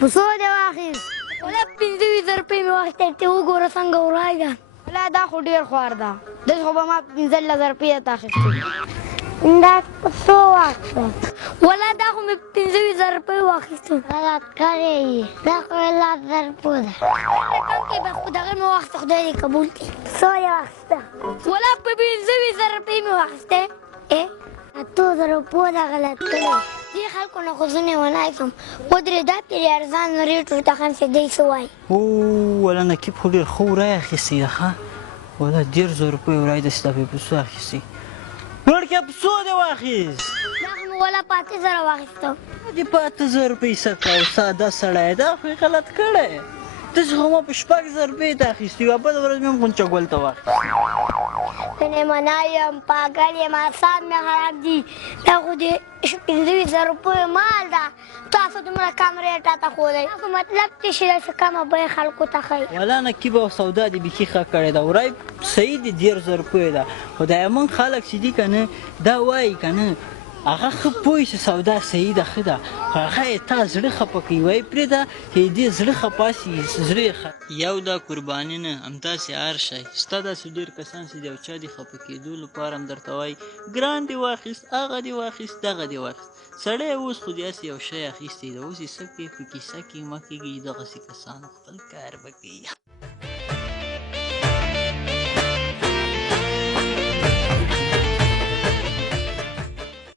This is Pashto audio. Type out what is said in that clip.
په څو دې واخیست؟ ولا 15,000 روپۍ مې واخیستې ته وګوره څنګه ورای ده. ولا دا خو ډېر خوار ده. داسې خو به ما 15,000 روپۍ درته اخیستې. دا په څو واخیسته؟ ولا دا خو مې 15,000 روپۍ واخیستو. غلط کړی یې. دا خو 10,000 روپۍ ده. کم کې به خو دغه مې واخیسته خدای دې قبول کړي. څو یې واخیسته؟ ولا په 15,000 روپۍ مې واخیستې. 8,000 روپۍ ده غلط کړی. دې خلکو نه خو زه لیونی شوم. ودرې دا پرې ارزان ریټ ورته ښه چې دی څه وایي. ولا نقیب خو ډېر ښه ورای اخیستی ده ښه. ولا 1,000 روپۍ ورای داسې دا په څو اخیستی؟ وړکیه په څو دې واخیست؟ دا خو مې ولا په 8,000 واخیسته. دې په 8,000 روپۍ څه کوو ساده سړی دا خو یې غلط کړی. داسې خو ما په 6,000 روپۍ ته اخیستي وه بله ورځ مې هم غونچه ګل ته واخیست. زه نعمنا یم پاګل یم اعصاب مې خراب دي. دا خو د 15,000 روپیو مال ده. تاسو دومره کم ریټ راته ښودی. تاسو مطلب څه شي داسې کمه بیه خلکو ته ښیي. ولا نقیبه سودا دې بیخي ښه کړې ده. ورای صحیح دي 1,000 روپیو ده خو دا زمونږ خلک چې دي که نه دا وایي که نه هغه ښه پوه چې سودا صحیح ده ښه ده خو هغه یې تا زړه خفه کوي وایي پرېږده چې دې زړه خفه شي زړه یې یو دا قرباني نه همداسې هر شی ستا داسې ډېر کسان چې د یو چا د خفه کېدو لپاره هم درته وایي ګران دې واخیست هغه دې واخیست دغه دې واخیست سړی اوس خو داسې یو شی اخیستی ده اوس یې څه کوي په کیسه کې مه کېږي دغسې کسانو خپل کار به کوي